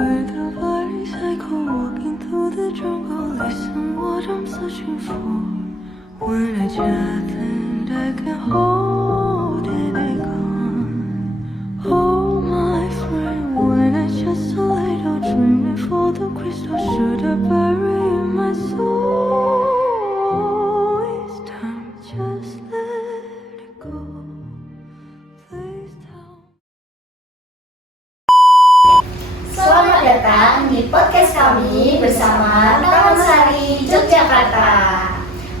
with a very psycho walking through the jungle. Listen what I'm searching for. When I just think I can hold it again. Oh my friend, when I just a little dreaming for the crystal should I bury in my soul. It's time, just let it go. Please tell. Selamat datang di podcast kami bersama Taman Sari, Yogyakarta.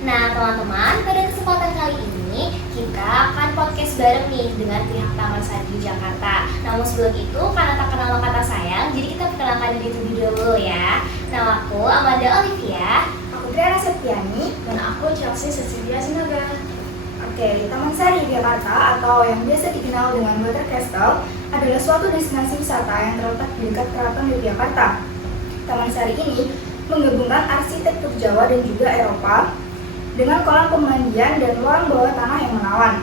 Nah teman-teman, pada kesempatan kali ini kita akan podcast bareng nih dengan pihak Taman Sari Yogyakarta. Namun sebelum itu, karena tak kenal maka tak sayang, jadi kita perkenalkan diri terlebih dahulu ya. Nama aku Amanda Olivia. Aku Triana Septiani. Dan aku Chelsea Cecilia Sinaga. Oke, Taman Sari Yogyakarta atau yang biasa dikenal dengan Water Castle adalah suatu destinasi wisata yang terletak di dekat keraton Yogyakarta. Taman Sari ini menggabungkan arsitektur Jawa dan juga Eropa dengan kolam pemandian dan ruang bawah tanah yang menawan.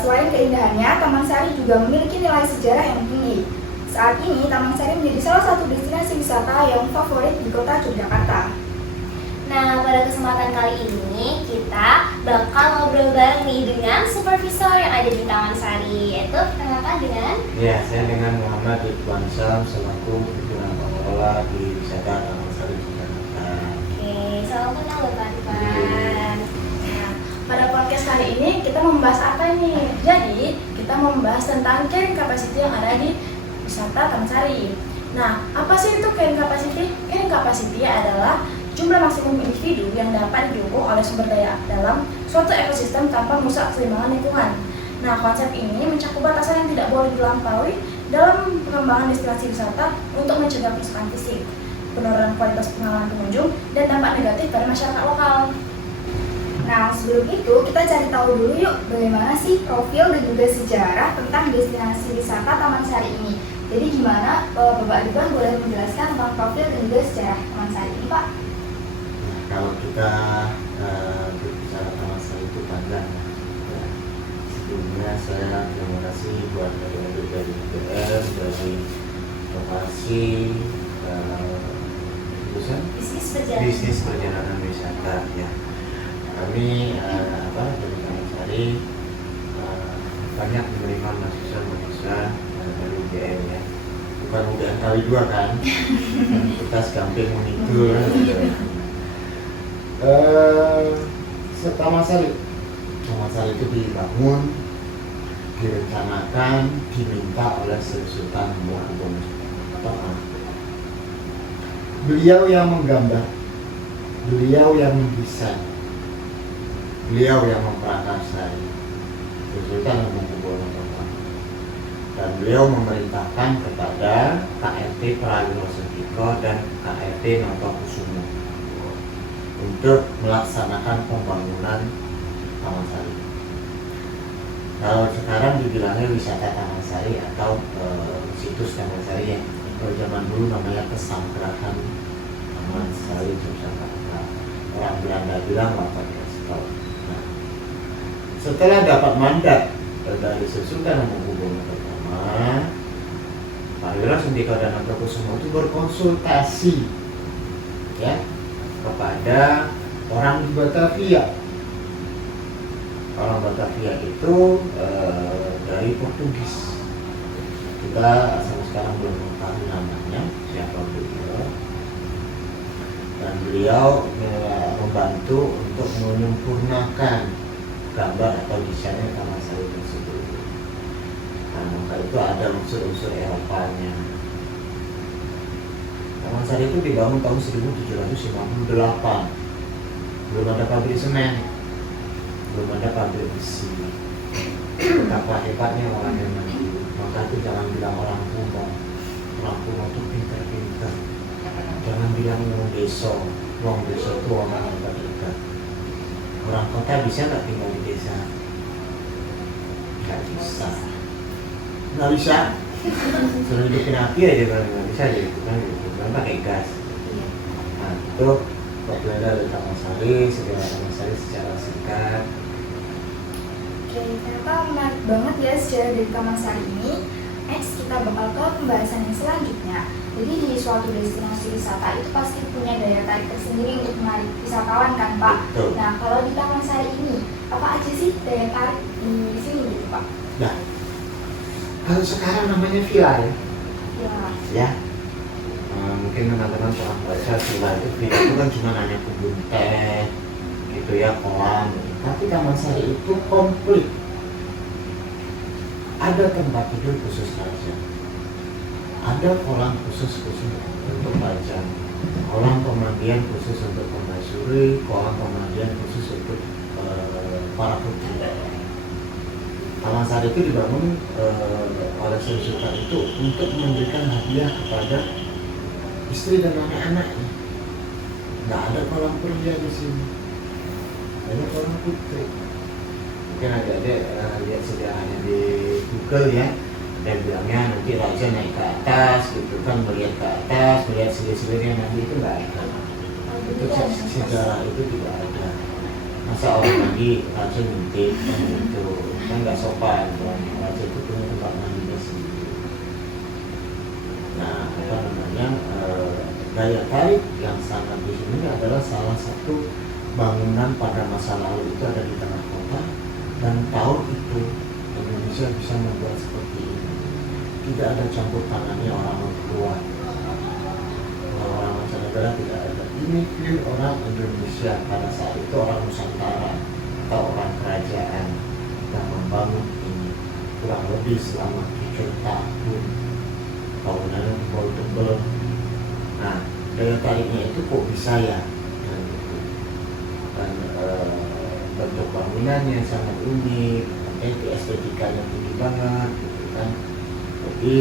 Selain keindahannya, Taman Sari juga memiliki nilai sejarah yang tinggi. Saat ini, Taman Sari menjadi salah satu destinasi wisata yang favorit di kota Yogyakarta. Nah, pada kesempatan kali ini kita bakal ngobrol bareng nih dengan supervisor yang ada di Taman Sari, yaitu perkenalkan dengan Ya, saya dengan Muhammad Ridwan Sam selaku pimpinan pengelola di wisata Taman Sari Yogyakarta. Oke, salam kenal Bapak Ridwan. Nah, pada podcast kali ini kita membahas apa nih? Jadi, kita membahas tentang carrying capacity yang ada di wisata Taman Sari. Nah, apa sih itu carrying capacity? Carrying capacity adalah jumlah maksimum individu yang dapat didukung oleh sumber daya dalam suatu ekosistem tanpa merusak keseimbangan lingkungan. Nah, konsep ini mencakup batasan yang tidak boleh dilampaui dalam pengembangan destinasi wisata untuk mencegah kerusakan fisik, penurunan kualitas pengalaman pengunjung, dan dampak negatif pada masyarakat lokal. Nah, sebelum itu kita cari tahu dulu yuk bagaimana sih profil dan juga sejarah tentang destinasi wisata Taman Sari ini. Jadi gimana Bapak Ridwan boleh menjelaskan tentang profil dan juga sejarah Taman Sari ini, Pak? Kalau kita berbicara Taman Sari itu panjang ya. Sebelumnya saya terima kasih buat adik-adik dari UGM, dari lokasi bisnis perjalanan wisata ya. Kami dari Taman Sari banyak menerima mahasiswa dari UGM ya. Bukan UGM kali dua kan, kita segamping monitor. Taman Sari itu dibangun, direncanakan, diminta oleh Sultan Hamengkubuwono. Beliau yang menggambar, beliau yang mendesain, beliau yang memprakarsai, Sultan Hamengkubuwono. Dan beliau memerintahkan kepada KRT Prawiro Sudiko dan KRT Notokusumo untuk melaksanakan pembangunan Taman Sari. Kalau sekarang dibilangnya wisata Taman Sari atau situs Taman Sari ya. Kalau zaman dulu namanya Pesanggrahan Taman Sari Yogyakarta. Orang Belanda bilang Water Castle. Nah, setelah dapat mandat dari Sultan Hamengkubuwono pertama, Prawiro Sudiko dan Notokusumo itu berkonsultasi ya kepada orang di Batavia. Orang Batavia itu dari Portugis. Kita sampai sekarang belum mengetahui namanya siapa beliau. Dan beliau membantu untuk menyempurnakan gambar atau desainnya Taman Sari tersebut. Nah, maka itu ada unsur-unsur Eropanya. Taman Sari itu dibangun tahun 1758. Belum ada pabrik semen, belum ada pabrik besi. Betapa hebatnya orang yang maju. Maka itu jangan bilang orang kuno. Orang kuno itu pintar-pintar. Jangan bilang orang desa. Orang desa itu orang hebat-hebat. Orang kota bisa nggak tinggal di desa? Nggak bisa. Nggak bisa. Suruh hidupin api aja kalau nggak bisa jadi kan pakai gas. Nah itu berbeda dari Taman Sari, sejarah Taman Sari secara singkat. Oke, ternyata menarik banget ya sejarah dari Taman Sari ini. Next, kita bakal ke pembahasan yang selanjutnya. Jadi di suatu destinasi wisata itu pasti punya daya tarik tersendiri untuk menarik wisatawan kan Pak? Betul. Nah, kalau di Taman Sari ini, apa aja sih daya tarik di sini gitu Pak? Nah, kalau sekarang namanya villa ya. Ya, Ya, mungkin teman-teman pernah baca villa itu kan cuma hanya kebun teh, gitu ya, kolam. Tapi Taman Sari itu komplit. Ada tempat tidur khusus raja, ada kolam khusus untuk raja, kolam pemandian khusus untuk permaisuri, kolam pemandian khusus untuk para putri. Taman Sari itu dibangun oleh Sri Sultan itu untuk memberikan hadiah kepada istri dan anak-anaknya. Nggak ada kolam pria di sini, hanya kolam putri. Mungkin adik-adik lihat sediaannya di Google ya, dan bilangnya nanti raja naik ke atas gitu kan, melihat ke atas, melihat selir-selirnya, nanti itu nggak ada. Itu sejarah itu tidak ada. Masa orang mandi raja mintik kan gitu, kan nggak sopan. Raja itu punya tempat mandinya sendiri. Nah, apa namanya, daya tarik yang sangat di sini adalah salah satu bangunan pada masa lalu itu ada di tengah kota, dan tahun itu Indonesia bisa membuat seperti ini. Tidak ada campur tangannya orang luar, orang mancanegara tidak ada. Ini pure orang Indonesia pada saat itu, orang Nusantara atau orang kerajaan yang membangun ini kurang lebih selama 7 tahun. Bangunannya tebal-tebal. Nah, daya tariknya itu kok bisa ya? Dan bentuk bangunannya sangat unik, estetikanya tinggi banget, gitu kan. Jadi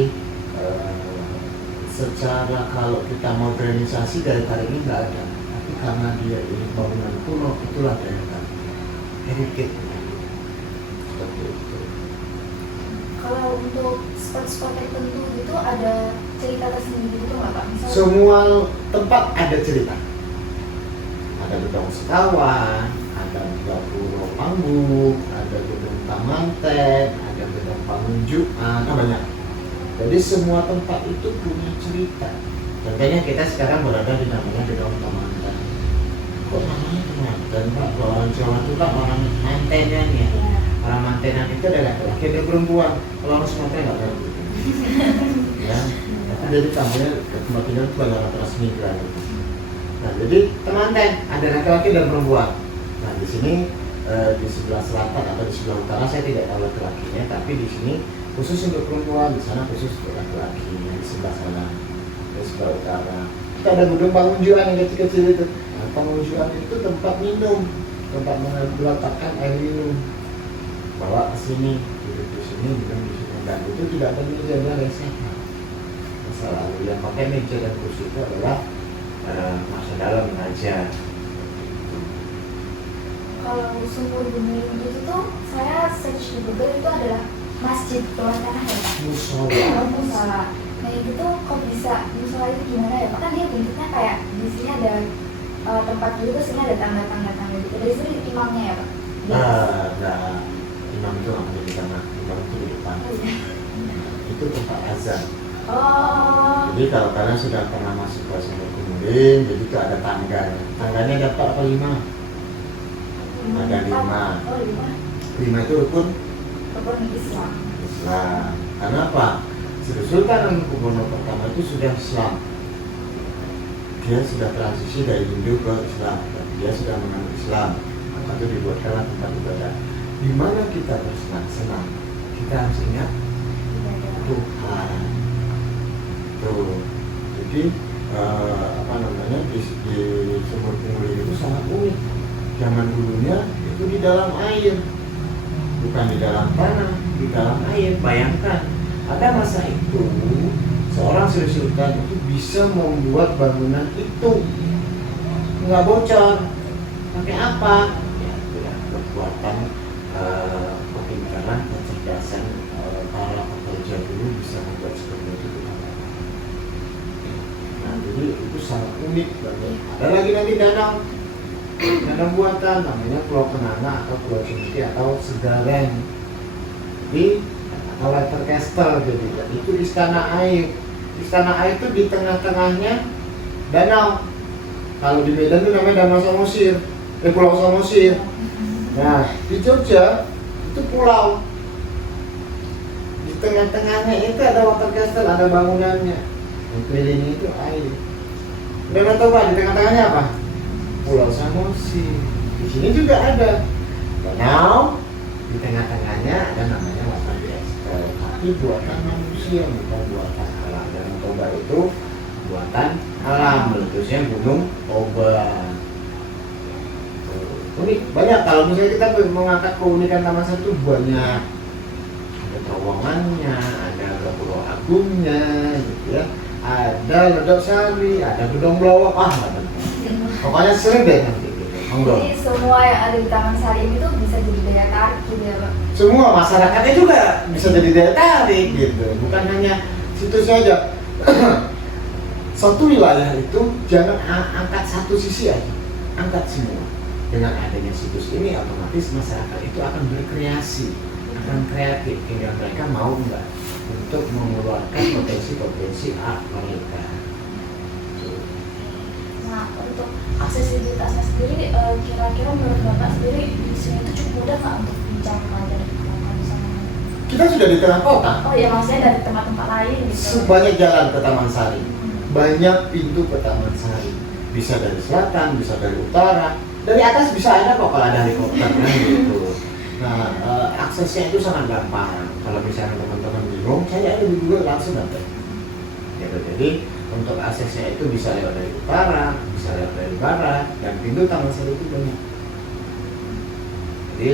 secara kalau kita modernisasi daya tarik ini nggak ada, tapi karena dia ini bangunan kuno, itulah daya tarik. Heritage. Seperti itu. kalau untuk spot-spot tertentu itu ada cerita tersendiri gitu nggak Pak? Misalnya, Semua tempat ada cerita. Ada gedung sekawan, ada Gapura Panggung, ada gedung Tamanten, ada gedung Pamunjukan, banyak. Jadi semua tempat itu punya cerita. Contohnya kita sekarang berada di namanya gedung Tamanten. Kok namanya Tamanten Pak? Orang Jawa itu Pak orang mantenan ya. Orang mantenan itu adalah laki-laki dan perempuan. Kalau orang Sumatera nggak tahu gitu. Ya, jadi tamunya tempat tinggal itu adalah transmigran. Nah, jadi Tamanten ada laki-laki dan perempuan. Nah, di sini di sebelah selatan atau di sebelah utara saya tidak tahu laki-lakinya, tapi di sini khusus untuk perempuan, di sana khusus untuk laki-laki, di sebelah sana, di sebelah utara. Kita ada gedung Pamunjukan yang kecil-kecil itu. Nah, Pamunjukan itu tempat minum, tempat meletakkan air minum. Bawa ke sini, duduk di sini, minum di sini. Dan itu tidak ada meja dan resehan. Masa lalu yang pakai meja dan kursi itu adalah masa dalam aja. kalau sumur bumi itu tuh saya search di Google itu adalah masjid bawah tanah ya Pak? Musola. Musola. Nah itu tuh kok bisa musola itu gimana ya Pak? Kan dia bentuknya kayak di sini ada tempat dulu, terus sini ada tangga-tangga gitu. Dari sini imamnya ya Pak? Nah, imam itu nggak boleh di tengah, imam itu di depan. Oh, iya. Itu tempat azan. Oh. Jadi kalau kalian sudah pernah masuk ke Sumur Kemudian, jadi itu ada tangganya. Tangganya ada 4 atau 5? Ada 5. Oh 5. 5 itu rukun Rukun Islam. Islam. Karena apa? Sri Sultan Hamengkubuwono pertama itu sudah Islam. Dia sudah transisi dari Hindu ke Islam. Dia sudah menganut Islam. Maka itu dibuatkanlah tempat ibadah. Di mana kita bersenang-senang, kita harus ingat Tuhan. Tuh. Jadi apa namanya di Sumur Kemudian itu sangat unik. Zaman dulunya itu di dalam air, bukan di dalam tanah, di dalam air. Bayangkan, ada masa itu seorang Sri Sultan itu bisa membuat bangunan itu nggak bocor. Pakai apa? Ya, sudah kekuatan kepintaran, kecerdasan para pekerja dulu bisa membuat seperti itu. Nah, jadi itu sangat unik banget. Ada lagi nanti danau buatan namanya Pulau Kenanga atau Pulau Cimiti atau Segareng. Jadi Water Castle jadi itu istana air. Istana air itu di tengah-tengahnya danau. Kalau di Medan itu namanya Danau Samosir, Pulau Samosir. Nah, di Jogja itu pulau. Di tengah-tengahnya itu ada water castle, ada bangunannya. Yang kelilingnya itu air. Dan tahu Pak, di tengah-tengahnya apa? Pulau Samosir. Di sini juga ada danau. Di tengah-tengahnya ada namanya water castle. Tapi buatan manusia, bukan buatan alam. Dan Toba itu buatan alam, meletusnya Gunung Toba. Unik, banyak. Kalau misalnya kita mengangkat keunikan Taman Sari itu banyak. Ada terowongannya, ada Pulau Agungnya, gitu ya. Ada Ledok Sari, ada Gedong Blawak, pokoknya sering deh nanti. Jadi semua yang ada di Taman Sari itu bisa jadi daya tarik gitu ya Pak? Semua masyarakatnya juga bisa jadi daya tarik gitu. Bukan hanya situsnya aja. Satu wilayah itu jangan angkat satu sisi aja, angkat semua. Dengan adanya situs ini otomatis masyarakat itu akan berkreasi, akan kreatif, hingga mereka mau nggak untuk mengeluarkan potensi-potensi art mereka. Nah, untuk aksesibilitasnya sendiri, kira-kira menurut Bapak sendiri di sini itu cukup mudah nggak untuk dijangkau dari kota di sana? Kita sudah di tengah kota. Oh ya, maksudnya dari tempat-tempat lain gitu. Banyak jalan ke Taman Sari, banyak pintu ke Taman Sari. Bisa dari selatan, bisa dari utara, dari atas bisa ada kok kalau ada helikopter gitu. Nah, aksesnya itu sangat gampang. Kalau misalnya teman-teman bingung, saya ada di Google langsung ada. Gitu. Jadi untuk aksesnya itu bisa lewat dari utara, bisa lewat dari barat, dan pintu Taman Sari itu banyak. Jadi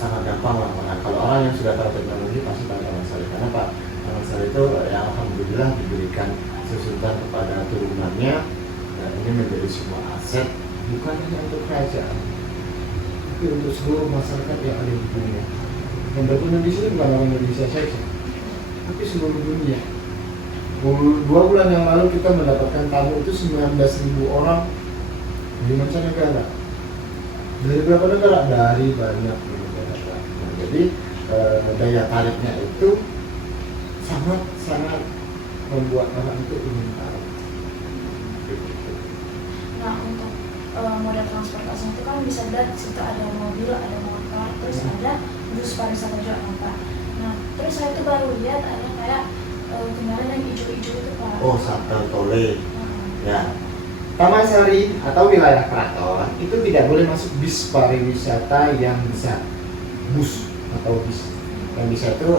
sangat gampang lah. Nah, kalau orang yang sudah tahu teknologi pasti tahu Taman Sari. Karena Pak Taman Sari itu ya alhamdulillah diberikan sesuatu kepada turunannya. Dan ini menjadi sebuah aset bukan hanya untuk kerajaan, tapi untuk seluruh masyarakat yang ada di dunia. Yang berkunjung di sini bukan orang Indonesia saja, tapi seluruh dunia. 2 bulan yang lalu kita mendapatkan tamu itu 19.000 orang dari mancanegara. Dari berapa negara? Dari banyak negara. Nah, jadi daya tariknya itu sangat membuat orang itu ingin tahu. Nah, untuk moda transportasi itu kan bisa dilihat di situ ada mobil, ada motor, terus ada bus pariwisata juga kan Pak. Nah, terus saya itu baru lihat ada kayak kendaraan yang hijau-hijau itu Pak. Oh, Shuttle Tole. Ya. Taman Sari atau wilayah keraton itu tidak boleh masuk bis pariwisata yang besar, bus atau bis. Yang bisa itu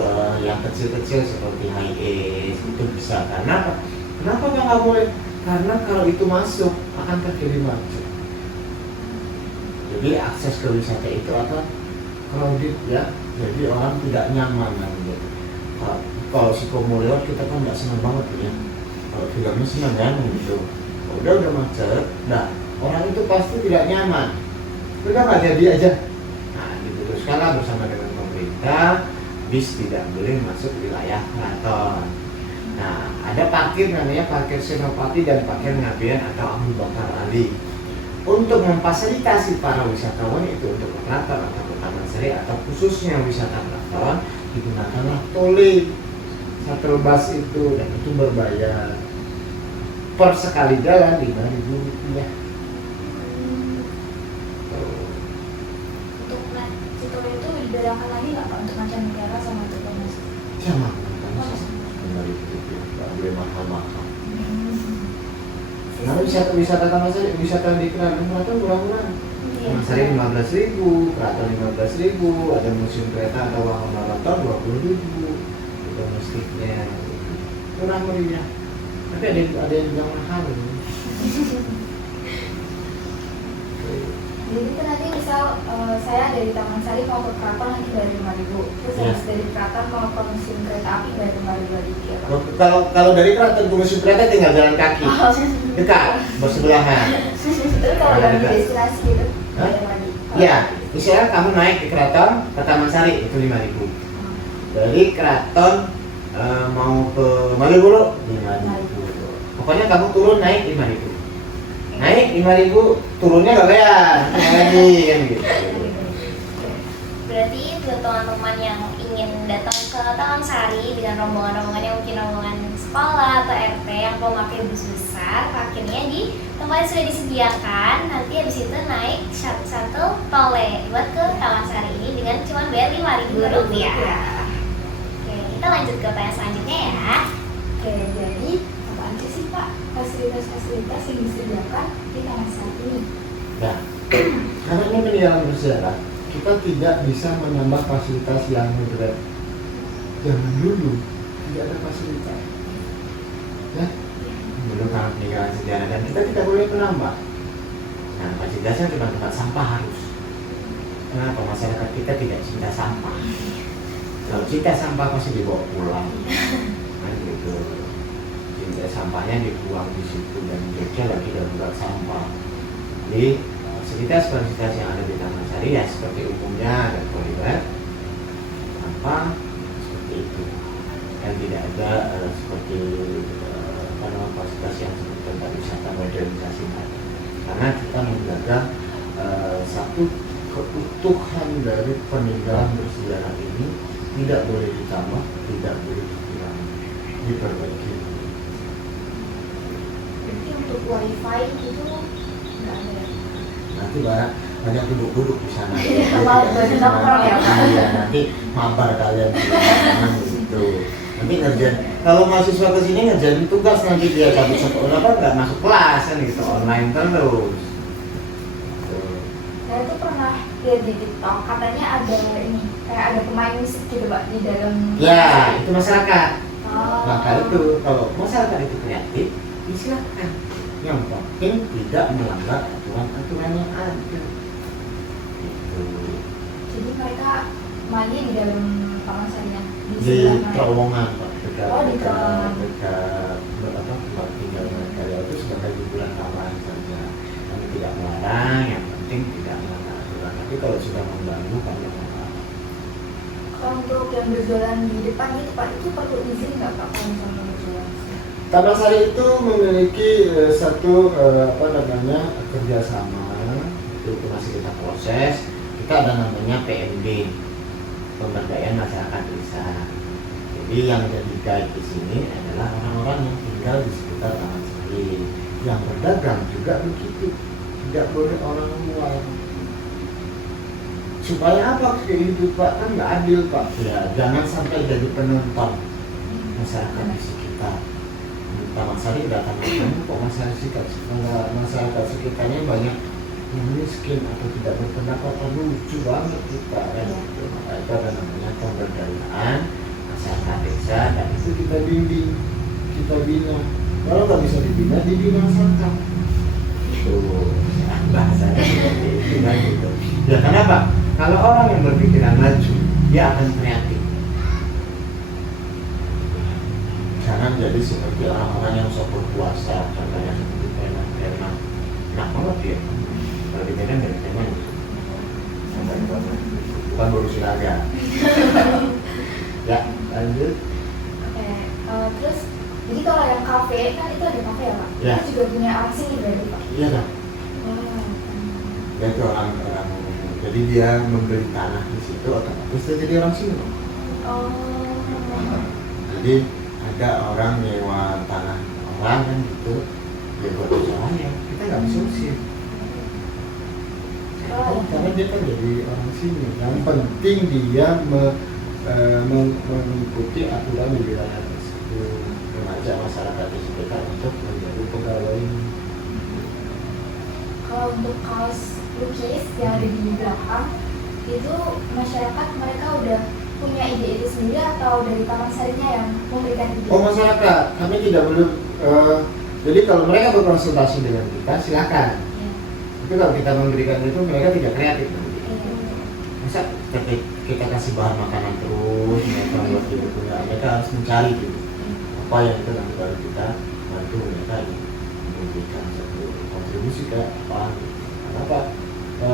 yang kecil-kecil seperti Hiace itu bisa. Karena apa? Kenapa nggak boleh? Karena kalau itu masuk akan terjadi macet. Jadi akses ke wisata itu akan crowded ya. Jadi orang tidak nyaman gitu. Kalau si Komo lewat kita kan nggak senang banget ya. Kalau filmnya senang kan gitu. Udah macet. Nah orang itu pasti tidak nyaman. Udah nggak jadi aja. Nah diputuskanlah bersama dengan pemerintah bis tidak boleh masuk wilayah keraton. Nah, ada parkir namanya parkir Senopati dan parkir Ngabean atau Abu Bakar Ali. Untuk memfasilitasi para wisatawan itu untuk ke keraton atau ke Taman Sari atau khususnya wisata keraton digunakanlah tole, shuttle bus itu, dan itu berbayar per sekali jalan Rp5.000. Untuk naik situ itu dibedakan lagi nggak Pak untuk mancanegara sama untuk domestik? Sama, boleh mahal-mahal. Nah, wisata Taman Sari, wisata di keraton murah-murah. Taman Sari 15.000, keraton 15.000, ada museum kereta atau uang maraton 20.000. Domestiknya murah meriah. Tapi ada yang bilang mahal. Jadi itu nanti misal saya dari Taman Sari mau ke keraton nanti bayar 5.000. Terus habis dari keraton mau ke museum kereta api bayar 5.000 lagi ya Pak? Kalau dari keraton ke museum kereta tinggal jalan kaki. Dekat, bersebelahan. Terus kalau dari destinasi gitu bayar lagi? Iya, misalnya kamu naik ke keraton ke Taman Sari itu 5.000. Dari keraton mau ke Malioboro 5.000. Pokoknya kamu turun naik 5.000. Naik 5.000, turunnya gak bayar lagi kan gitu. Berarti berarti buat teman-teman yang ingin datang ke Taman Sari dengan rombongan-rombongan yang mungkin rombongan sekolah atau RT yang mau pakai bus besar, parkirnya di tempat yang sudah disediakan. Nanti habis itu naik shuttle tole buat ke Taman Sari ini dengan cuma bayar Rp5.000. Oke, kita lanjut ke pertanyaan selanjutnya ya. Oke, jadi apa aja sih Pak fasilitas-fasilitas yang disediakan di Taman Sari ini? Nah, karena ini peninggalan bersejarah, kita tidak bisa menambah fasilitas yang moderat. Zaman dulu tidak ada fasilitas, ya. Dulu karena peninggalan sejarah dan kita tidak boleh menambah. Nah, fasilitasnya cuma tempat sampah harus. Kenapa masyarakat kita tidak cinta sampah? Kalau cinta sampah pasti dibawa pulang, kan gitu. Cinta sampahnya dibuang di situ dan Jogja lagi darurat sampah. Jadi fasilitas yang ada di Taman Sari ya seperti umumnya ada toilet, sampah seperti itu. Dan tidak ada seperti fasilitas yang seperti tempat wisata modernisasi tadi. Karena kita menjaga satu keutuhan dari peninggalan bersejarah ini tidak boleh ditambah, tidak boleh dikurangi, diperbaiki. Berarti untuk wifi itu nggak ada ya? Nanti banyak duduk di sana. Banyak orang ya, Pak? Iya, nanti mabar kalian di sana gitu. Nanti ngerjain. Kalau mahasiswa ke sini ngerjain tugas nanti dia cabut sekolah apa nggak masuk kelas kan gitu, online terus. Saya tuh pernah lihat di TikTok, katanya ada ini, kayak ada pemain musik gitu Pak di dalam. Ya, itu masyarakat. Oh. Maka itu kalau masyarakat itu kreatif, silakan. Yang penting tidak melanggar aturan yang ada. Gitu. Jadi mereka mainnya di dalam Taman Sarinya di Di sebelah mana? terowongan, Pak. Oh, di terowongan. Dekat tempat tinggal mereka itu sebagai hiburan kawan saja. Kami tidak melarang, yang penting tidak melanggar aturan. Tapi kalau sudah mengganggu, kami melarang. Kalau untuk yang berjualan di depan itu Pak, itu perlu izin nggak Pak kalau misalnya berjualan? Taman Sari itu memiliki satu kerjasama, itu masih kita proses. Kita ada namanya PMD, pemberdayaan masyarakat desa. Jadi yang jadi guide di sini adalah orang-orang yang tinggal di sekitar Taman Sari. Yang berdagang juga begitu, tidak boleh orang luar. Supaya apa kehidupan kan nggak adil Pak? Ya jangan sampai jadi penonton masyarakat di sekitar. Taman Sari udah taman kok masyarakat sekitarnya banyak yang miskin atau tidak berpendapatan, lucu banget kita kan gitu. Maka itu ada namanya pemberdayaan masyarakat desa dan itu kita bimbing, kita bina. Kalau nggak bisa dibina masyarakat. Itu bahasanya seperti itu kan gitu. Ya kenapa? Kalau orang yang berpikiran maju, dia akan kreatif. Jangan jadi seperti orang-orang yang sok berpuasa, contohnya seperti enak banget dia. Kalau di Medan dari Medan, bukan ngurusin aja. Ya, lanjut. Oke, terus jadi kalau yang kafe kan itu ada kafe ya Pak? Ya. Itu juga punya orang sini berarti Pak? Iya kan? Dia itu orang jadi dia membeli tanah di situ, otomatis dia jadi orang sini. Oh. Jadi ada orang nyewa tanah orang kan gitu, dia buat usahanya, kita nggak bisa usir. Karena dia kan jadi orang sini. Yang penting dia mengikuti aturan di wilayah tersebut, mengajak masyarakat di sekitar untuk menjadi pegawai ini. Kalau untuk kaos lukis yang ada di belakang itu masyarakat mereka udah punya ide itu sendiri atau dari Taman Sarinya yang memberikan ide? Oh masyarakat, kami tidak perlu. Jadi kalau mereka berkonsultasi dengan kita silakan. Ya. Tapi kalau kita memberikan itu mereka tidak kreatif. Iya. Masa kita kasih bahan makanan terus, mereka buat hidup mereka harus mencari gitu. Apa yang itu nanti baru kita bantu mereka memberikan satu kontribusi ke apa? Kenapa?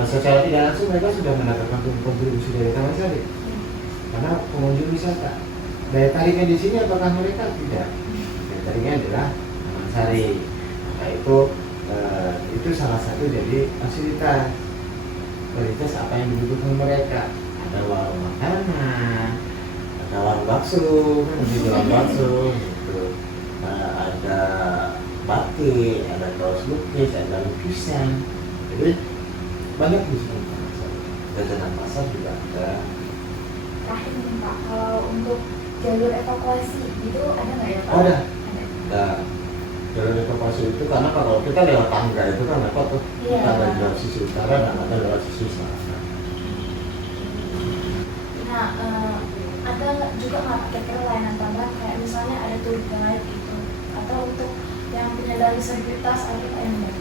Secara tidak langsung mereka sudah mendapatkan kontribusi dari Taman Sari. Karena pengunjung wisata. Daya tariknya di sini apakah mereka tidak? Daya tariknya adalah Taman Sari. Maka itu salah satu jadi fasilitas apa yang dibutuhkan mereka. ada warung makanan, ada warung bakso, kan di jualan bakso gitu. Ada batik, ada kaos lukis, ada lukisan. Jadi banyak di sini. Jajanan pasar juga ada. Terakhir nih Pak, kalau untuk jalur evakuasi itu ada nggak ya Pak? Oh, ada. Ada. Nah, jalur evakuasi itu karena kalau kita lewat tangga itu kan repot tuh. Iya. Kita ada lewat sisi utara dan ada lewat sisi selatan. Nah, ada juga nggak kira-kira layanan tambahan kayak misalnya ada tour guide gitu, atau untuk yang penyandang disabilitas ada kayak enggak?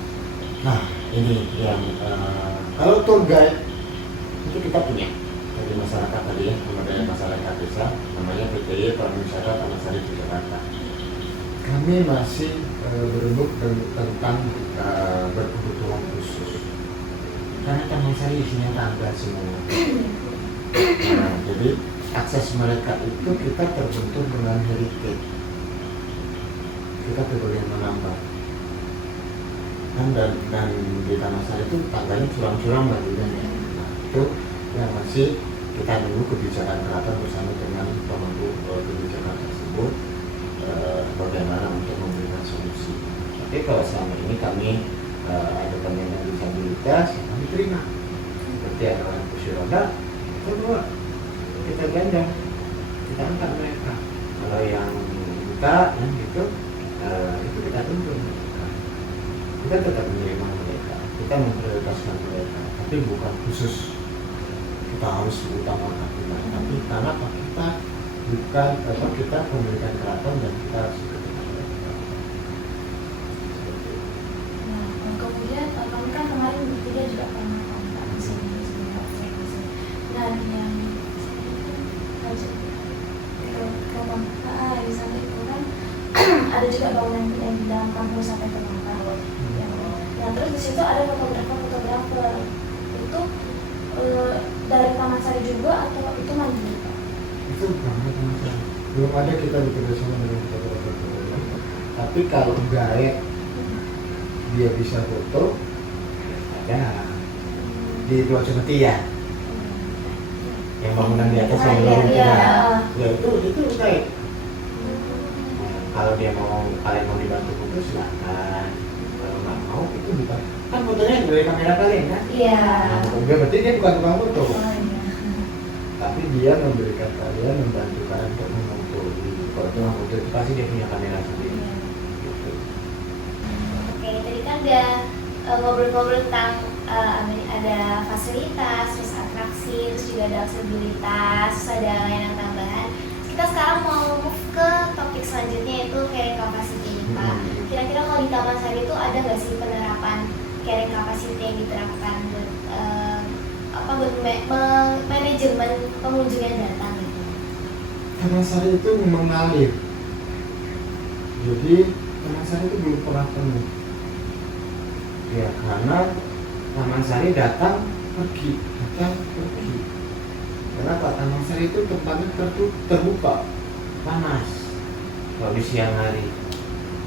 Nah, ini yang kalau tour guide itu kita punya dari masyarakat tadi ya, dari masyarakat desa, namanya PTY Pariwisata Taman Sari Jakarta. Kami masih berembuk tentang berkebutuhan khusus. Karena Taman Sari isinya tangga semua. Nah, jadi akses mereka itu kita terbentuk dengan heritage. Kita tidak boleh menambah. Dan di Taman Sari itu tangganya curam-curam kan gitu ya. Nah, itu yang masih kita nunggu kebijakan keraton bersama dengan pemangku kebijakan tersebut bagaimana untuk memberikan solusi. Tapi kalau selama ini kami ada penyandang disabilitas yang kami terima, seperti ada orang kursi roda, kita bawa, kita gandeng, kita angkat mereka. Kalau yang minta, yang gitu, itu kita tuntun. Kita tetap menerima mereka, kita memprioritaskan mereka, tapi bukan khusus kita harus utamakan mereka, tapi karena kita bukan kita memberikan keraton dan kita harus ikut mereka. Nah, kemudian kami kan kemarin bertiga juga pernah kontak di sini sebenarnya. Nah, yang di sana itu kan ada juga bangunan yang di dalam kampus sampai ke bawah. Nah, terus di situ ada fotografer. Itu dari Taman Sari juga atau itu mandiri Pak? Itu banget teman-teman. Belum ada kita bekerjasama dengan fotografer. Tapi kalau gaet dia bisa foto, ada di Pulau Cemetia. Yang bangunan di atas yang belum ya itu gaet. Kalau dia mau, kalian mau dibantu foto silakan. Kalau nggak mau itu bukan. Kan fotonya dari kamera kalian kan? Iya. Nah, berarti dia bukan tukang foto. Oh, iya. Tapi dia memberikan kalian, membantu kalian untuk memfoto. Kalau tukang foto itu pasti dia punya kamera sendiri. Gitu. Oke, tadi kan udah ngobrol-ngobrol tentang ada fasilitas, terus atraksi, terus juga ada aksesibilitas, terus ada layanan tambahan. Kita sekarang mau move ke topik selanjutnya yaitu carrying capacity, Pak. Kira-kira kalau di Taman Sari itu ada nggak sih penerapan carrying capacity yang diterapkan buat manajemen pengunjung yang datang gitu? Taman Sari itu mengalir. Jadi Taman Sari itu belum pernah penuh. Ya karena Taman Sari datang pergi. Kenapa? Taman Sari itu tempatnya terbuka, panas. Kalau di siang hari,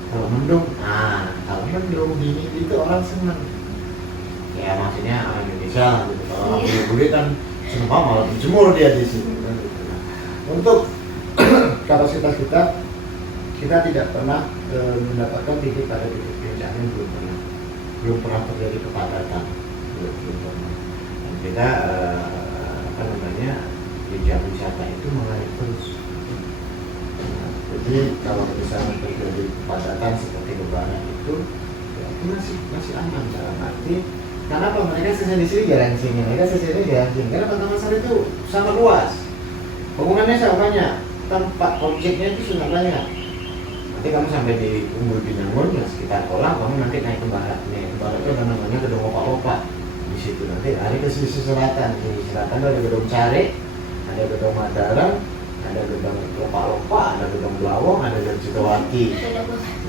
kalau mendung dingin itu orang senang. Ya maksudnya orang Indonesia gitu. Kalau orang bule kan semua malah berjemur dia di situ. Kan, gitu. Nah, untuk kapasitas kita tidak pernah mendapatkan titik pada titik puncaknya, belum pernah terjadi kepadatan, belum pernah. Dan kita di jam wisata itu mengalir terus. Nah, jadi kalau misalnya terjadi kepadatan seperti lebaran itu, ya itu masih aman dalam arti. Karena apa? Mereka selesai di sini jalan sini, mereka selesai di jalan sini. Karena Taman Sari itu sangat luas, bangunannya sangat banyak, tempat objeknya itu sangat banyak. Nanti kamu sampai di Umbul Binangun, ya sekitar kolam, kamu nanti naik ke barat. Nih, ke barat itu ada namanya Gedung Opak-Opak. Di situ nanti hari ke sisi selatan. Di selatan ada Gedung Care, ada Gedung Madalang, ada Gedung Opak-Opak, ada Gedung Blawong, ada Gedung Citowati.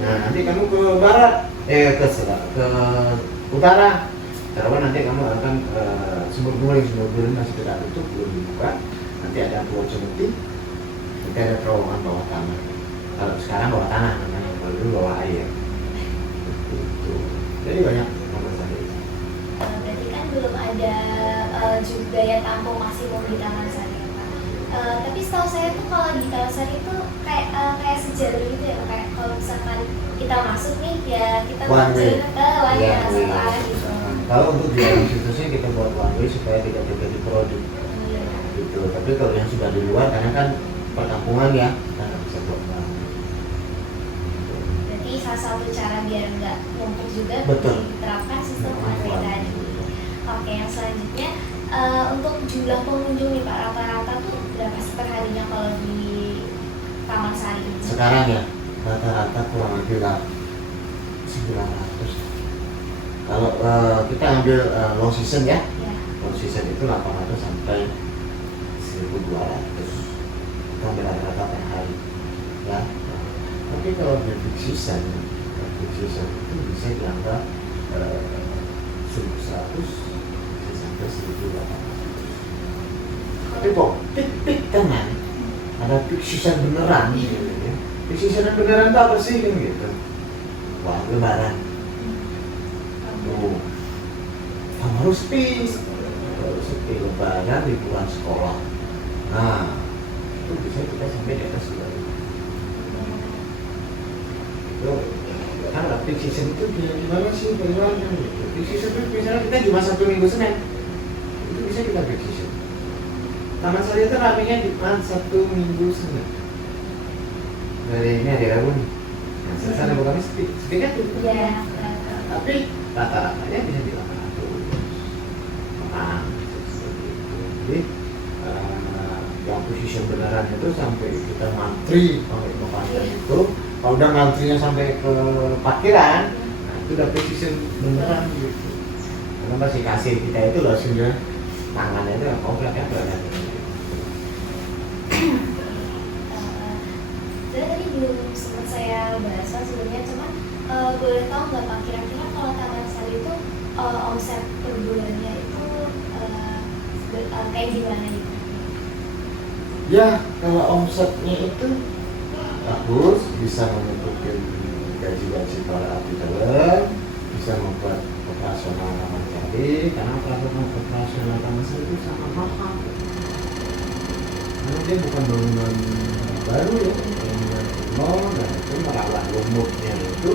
Nah, nanti kamu ke barat, ke utara. Karena nanti kamu akan Sumur Guling masih tidak tutup, belum dibuka. Nanti ada Pulau Cemeti, nanti ada terowongan bawah tanah. Kalau sekarang bawah tanah namanya, kalau dulu bawah air. Itu. Jadi banyak Taman Sari. Berarti kan belum ada daya tampung maksimum di Taman Sari ya Pak. Tapi setahu saya tuh kalau di Taman Sari itu kayak sejalur gitu ya, kayak kalau misalkan kita masuk nih ya kita One way. one way Iya, masuk iya. lah gitu. Kalau untuk di dalam situsnya kita buat one way supaya tidak terjadi produk Iya. gitu. Tapi kalau yang sudah di luar, karena kan perkampungan ya, kita nggak bisa buat one way. Berarti salah satu cara biar nggak numpuk juga Betul. diterapkan sistem Betul. one way tadi. Oke, yang selanjutnya untuk jumlah pengunjung nih Pak, rata-rata tuh berapa sih perharinya kalau di Taman Sari ini? Sekarang ya rata-rata kurang lebih lah 900. Kalau kita ambil low season ya, Ya. low season itu 800 sampai 1200. Kita ambil rata-rata per hari ya. Tapi kalau di peak season itu bisa dianggap 1100 sampai 1800. Tapi kok peak kan ada peak season beneran gitu ya. Peak season beneran itu apa sih kan gitu? Wah, lebaran. Tuh. Baru sepi lebaran liburan sekolah. Nah, itu bisa kita sampai di atas 2000. Itu kan peak season itu gimana sih bagaimana gitu. Peak season itu misalnya kita cuma 1 minggu Senin, itu bisa kita peak season. Taman Sari itu ramenya di mana 1 minggu Senin. Dari ini hari Rabu nih. Nah, selesai Rabu Kamis sepi kan tuh. Iya. Tapi rata-ratanya bisa di 800. Nah, seperti itu. Jadi yang position beneran itu sampai kita ngantri sampai ke parkir itu. Kalau udah ngantrinya sampai ke parkiran, nah itu udah position beneran gitu. Karena masih kasih kita itu loh sebenarnya tangannya itu yang komplek ya beneran. Tadi belum sempat saya bahas sebelumnya, cuman boleh tahu nggak Pak, kira-kira kalau Taman Sari itu omset per bulannya itu kayak gimana gitu? Ya, kalau omsetnya itu bagus, bisa menutupi gaji-gaji para abdi dalam, bisa membuat operasional Taman Sari, karena operasional Taman Sari itu sangat mahal. Karena dia bukan bangunan baru ya, bangunan kuno, dan itu merawat lumutnya itu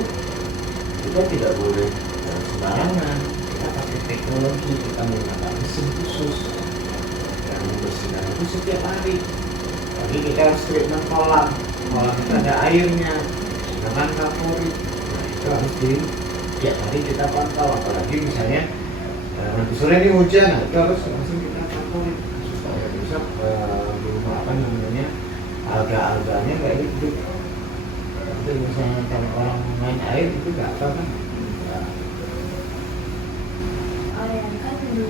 kita tidak boleh sembarangan. Kita pakai teknologi, kita menggunakan mesin khusus yang membersihkan itu setiap hari. Jadi kita harus treatment kolam itu ada airnya, dengan kaporit. Nah itu harus tiap hari kita pantau. Apalagi misalnya nanti sore ini hujan, nah itu harus langsung kita kaporit supaya bisa apa namanya alga-alganya nggak hidup. Nanti misalnya kalau orang main air itu nggak apa kan? Oh ya, kan di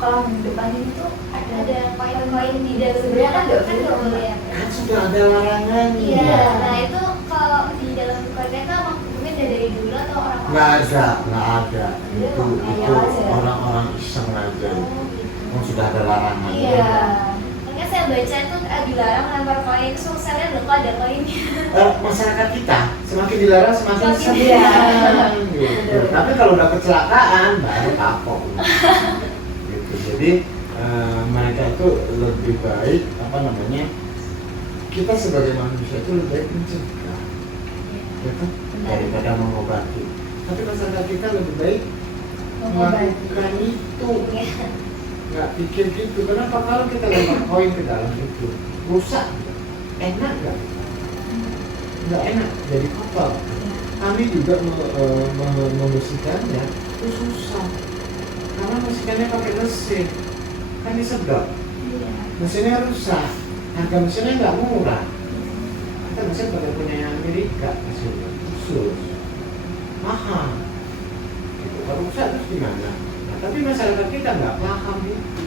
kolam depan ini tuh Ada koin-koin di dalam Sebenarnya kan nggak nggak boleh ya? Kan sudah ada larangan. Iya, nah itu kalau di dalam koinnya kan mungkin dari dulu atau orang-orang Nggak ada. Iya, Itu iya aja. orang-orang iseng aja. Oh, gitu. Oh, sudah ada larangan. Iya. Makanya saya baca itu dilarang lempar koin, so saya lihat loh kok ada koinnya. Masyarakat kita semakin dilarang semakin Semakin senang dilarang. gitu. Tapi kalau udah kecelakaan baru kapok gitu. Jadi mereka itu lebih baik apa namanya, kita sebagai manusia itu lebih baik mencegah ya kan, daripada mengobati. Tapi masyarakat kita lebih baik melakukan itu, Iya. nggak pikir gitu. Kenapa? Kalau kita lempar koin ke dalam itu rusak, enak nggak? Nggak enak, jadi kotor. Kami juga membersihkannya itu susah karena membersihkannya pakai mesin, kan disedot, mesinnya rusak, harga mesinnya nggak murah. Kita mesin pada punya Amerika, mesinnya khusus mahal gitu. Kalau rusak terus gimana? Nah, tapi masyarakat kita nggak paham gitu.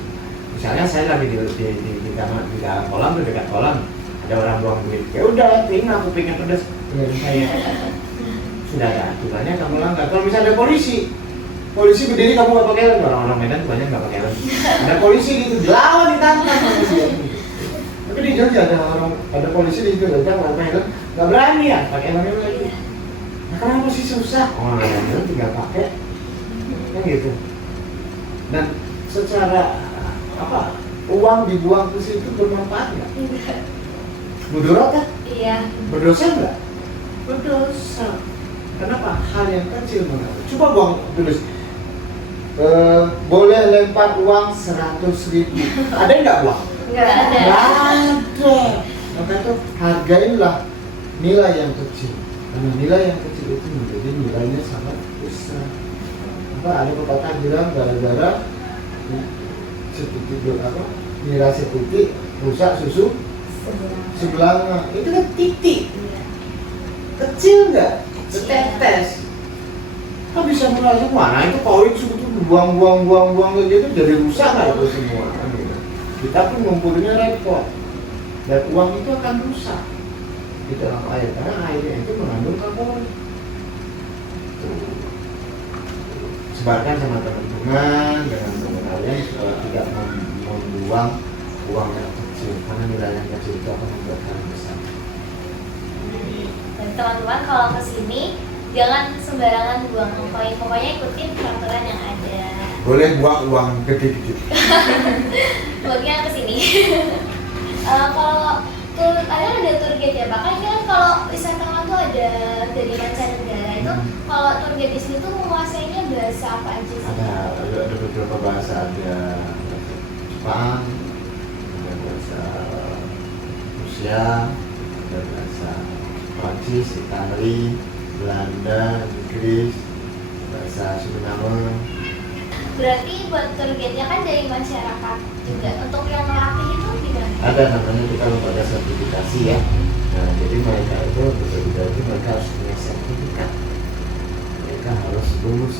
Misalnya saya lagi di dalam kolam, di dekat kolam ada orang buang duit, ya udah tinggal aku pengen pedas dengan saya. Sudah ada aturannya, kamu langgar. Kalau misalnya ada polisi berdiri kamu nggak pakai helm, orang-orang Medan banyak nggak pakai helm. Ada polisi gitu, dilawan, ditantang sama dia. Tapi di Jogja ada polisi di Jogja nggak pakai helm, nggak berani ya pakai helm lagi. Nah kenapa sih susah? Oh helm tinggal pakai, kan gitu. Dan secara apa uang dibuang ke situ bermanfaat nggak? Mudarat kan? Iya. Berdosa nggak? Berdosa. Kenapa? Hal yang kecil mengapa? Coba buang tulis. Boleh lempar uang 100.000. Ada nggak uang? Nggak ada. Nggak ada. Maka itu hargailah nilai yang kecil. Karena nilai yang kecil itu menjadi nilainya sangat besar. Apa ada pepatah bilang gara-gara setitik apa? Nilai setitik rusak susu sebelahnya. Itu kan titik. Kecil nggak? Setetes. Kan bisa merasa mana itu koin suku itu buang kayak gitu jadi rusak nggak itu semua. Kita pun ngumpulinnya repot. Dan uang itu akan rusak di dalam air karena airnya itu mengandung karbon. Sebarkan sama teman-teman dengan teman kalian tidak membuang uang yang kecil karena nilai yang kecil itu akan membuat hal yang besar. Dan teman-teman kalau kesini jangan sembarangan buang koin, pokoknya ikutin peraturan yang ada. Boleh buang uang gede-gede. Buangnya kesini. Kalau tour ada tour guide ya Pak, kan kalau wisatawan tuh ada dari mancanegara itu, kalau tour guide di sini tuh menguasainya bahasa apa aja sih? Ada beberapa bahasa, ada Jepang, ada bahasa Rusia, ada bahasa Prancis, Itali, Belanda, Inggris, bahasa Suriname. Berarti buat tour guide-nya kan dari masyarakat juga. Untuk yang melatih itu gimana? Ada namanya kita lembaga sertifikasi ya. Nah, jadi mereka itu betul-betul itu mereka harus punya sertifikat. Mereka harus lulus.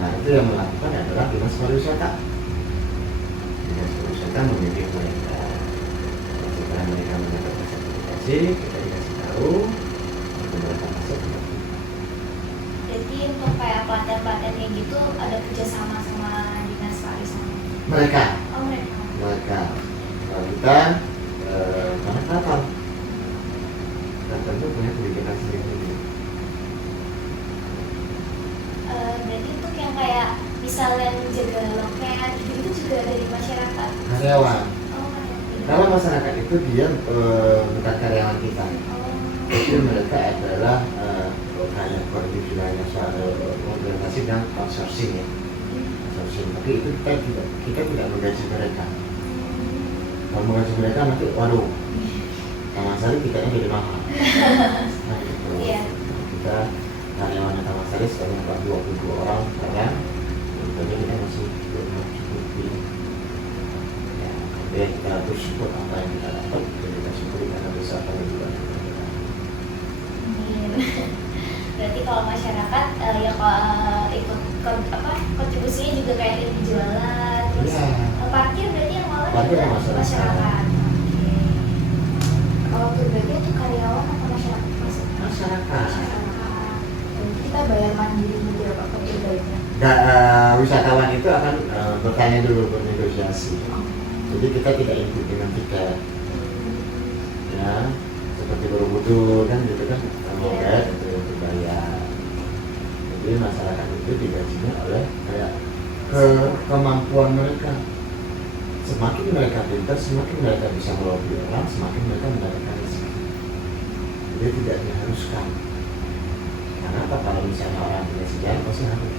Nah, itu yang melakukan adalah dinas pariwisata. Dinas pariwisata memilih mereka. Setelah mereka mendapatkan sertifikasi, kita dikasih tahu untuk mereka masuk. Jadi untuk kayak pelatihan-pelatihannya gitu ada kerjasama sama dinas pariwisata. Mereka, Oh mereka. kalau kita mana kapal, kapal itu punya kebijakan sendiri. Berarti untuk yang kayak misalnya menjaga loket gitu juga dari masyarakat. Karyawan. Oh Kalau masyarakat itu dia bukan karyawan kita, jadi mereka adalah kayak koordinasinya soal organisasi dan outsourcing ya. Outsourcing, tapi itu kita tidak menggaji mereka. Kalau menggaji mereka nanti waduh, Taman Sari tiketnya jadi mahal. Nah gitu. Iya. Kita karyawan Taman Sari sekarang 22 orang sekarang, jadi kita masih belum mencukupi. Ya kita bersyukur apa yang kita dapat, kita syukuri karena besar kami juga. Berarti kalau masyarakat ya kalau ikut kontribusinya juga kayak ikut jualan, terus Ya. parkir berarti yang malah Parkir juga masyarakat. masyarakat. Oke. Kalau tour guide itu karyawan atau masyarakat? Masyarakat. Jadi kita bayar mandiri gitu ya Pak tour guide-nya. Wisatawan itu akan bertanya dulu, bernegosiasi. Jadi kita tidak ikut dengan tiket. Ya, seperti Borobudur kan gitu kan, mau guide itu dibayar. Jadi masyarakat itu digajinya oleh kayak kemampuan mereka. Semakin mereka pintar, semakin mereka bisa melobi orang, semakin mereka mendapatkan rezeki. Jadi tidak diharuskan. Karena apa? Kalau misalnya orang punya sejarah pasti harus.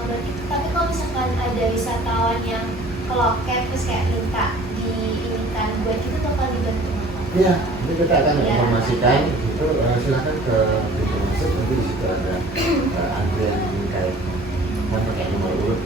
Berarti tapi kalau misalkan ada wisatawan yang ke loket terus kayak minta diinikan buat itu bakal dibantu apa? Iya, jadi kita akan Ya. informasikan itu silakan ke pintu masuk, nanti di situ ada antrian kayak kan pakai nomor urut.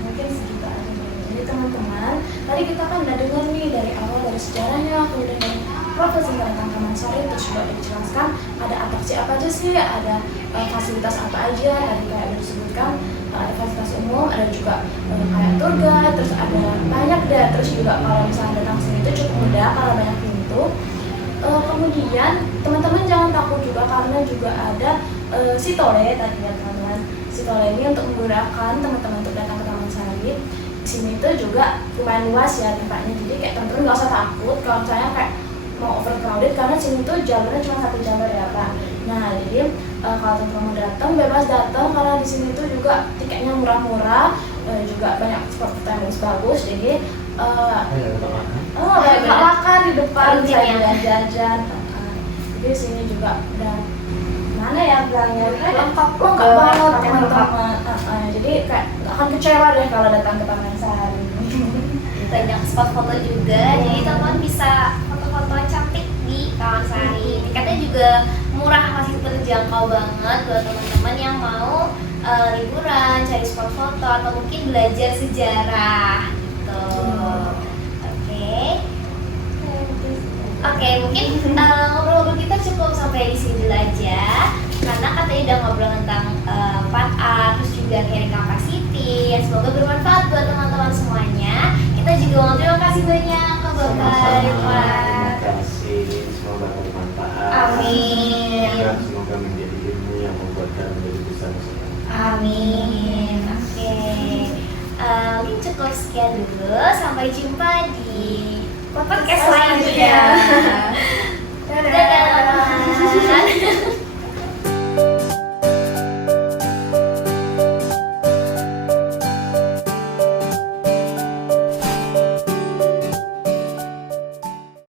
Mungkin segitu aja. Jadi teman-teman, tadi kita kan udah dengar nih dari awal dari sejarahnya, kemudian dari profesi tentang Taman Sari, terus juga dijelaskan ada atraksi apa aja sih, ada fasilitas apa aja, tadi kayak udah disebutkan ada fasilitas umum, ada juga kayak tour guide, terus ada banyak deh, terus juga kalau misalnya datang sini itu cukup mudah karena banyak pintu. Kemudian teman-teman jangan takut juga karena juga ada Sitole tadi ya teman-teman. Sitole ini untuk memudahkan teman-teman untuk datang ke Taman Sari. Di sini itu juga lumayan luas ya tempatnya, jadi kayak teman-teman nggak usah takut kalau misalnya kayak mau overcrowded karena sini tuh jalurnya cuma satu jalur ya Pak. Nah jadi kalau teman-teman mau datang bebas datang, karena di sini tuh juga tiketnya murah-murah, juga banyak spot foto yang bagus. Jadi Ada tempat makan. banyak makan di depan, Rutin saya ya? jajan. Jadi sini juga udah mana ya bilangnya, Lengkap banget lengkap. teman-teman. Jadi kayak nggak akan kecewa deh kalau datang ke Taman Sari. Banyak spot foto juga, jadi teman-teman bisa foto-foto cantik di Taman Sari. Tiketnya juga murah, masih terjangkau banget buat teman-teman yang mau liburan, cari spot foto atau mungkin belajar sejarah gitu. Oke, mungkin ngobrol-ngobrol kita cukup sampai di sini dulu aja, karena kan tadi udah ngobrol tentang 4A, terus juga carrying capacity. Semoga bermanfaat buat teman-teman semuanya. Kita juga mau terima kasih banyak ke Bapak Sama-sama. Ridwan. Terima kasih. Semoga bermanfaat. Amin. Dan semoga menjadi ilmu yang membuat kalian menjadi besar bersama. Amin. Oke. Mungkin cukup sekian dulu. Sampai jumpa di podcast selanjutnya. Dadah teman-teman.